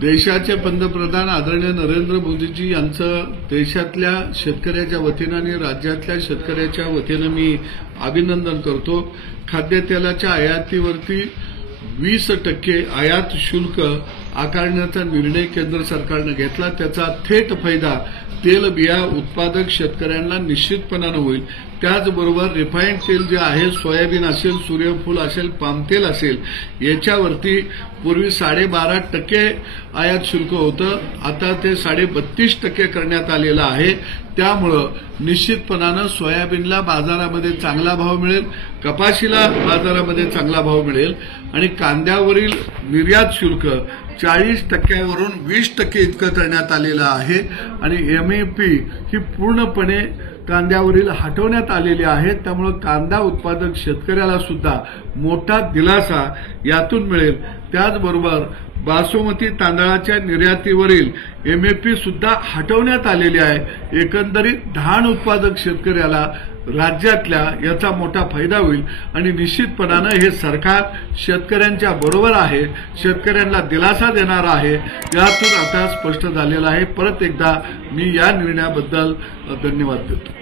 देशाचे पंतप्रधान आदरणीय नरेंद्र मोदीजी यांचं देशातल्या शेतकऱ्याच्या वतीनं आणि राज्यातल्या शेतकऱ्याच्या वतीनं मी अभिनंदन करतो। खाद्यतेलाच्या आयातीवरती 20% आयात शुल्क आकारण्याचा निर्णय केंद्र सरकारने घेतला। त्याचा थेट फायदा तेलबिया उत्पादक शेतकऱ्यांना निश्चितपणाने होईल। त्याचबरोबर रिफाइंड तेल जे आहे, सोयाबीन असेल, सूर्यफूल असेल, पाम तेल असेल, याच्यावरती पूर्वी 12.5% आयात शुल्क होतं, आता ते 32.5% करण्यात आलेलं आहे। त्यामुळे निश्चितपणाने सोयाबीनला बाजारामध्ये चांगला भाव मिळेल, कपाशीला बाजारामध्ये चांगला भाव मिळेल आणि कांद्यावरील निर्यात शुल्क 40% वरून 20% इतकं करण्यात आलेलं आहे आणि एमएपी ही पूर्णपणे कांद्यावरील हटवण्यात आलेली आहे। त्यामुळे कांदा उत्पादक शेतकऱ्याला सुद्धा मोठा दिलासा यातून मिळेल। त्याचबरोबर बासमती तांदळाच्या निर्यातीवरील एमएपी सुद्धा हटवण्यात आलेली आहे। एकंदरीत धान उत्पादक शेतकऱ्याला राज्यातल्या याचा मोठा फायदा होईल आणि निश्चितपणाने हे सरकार शेतकऱ्यांच्या बरोबर आहे, शेतकऱ्यांना दिलासा देणार आहे, यातून आता स्पष्ट झालेलं आहे। परत एकदा मी या निर्णयाबद्दल धन्यवाद देतो।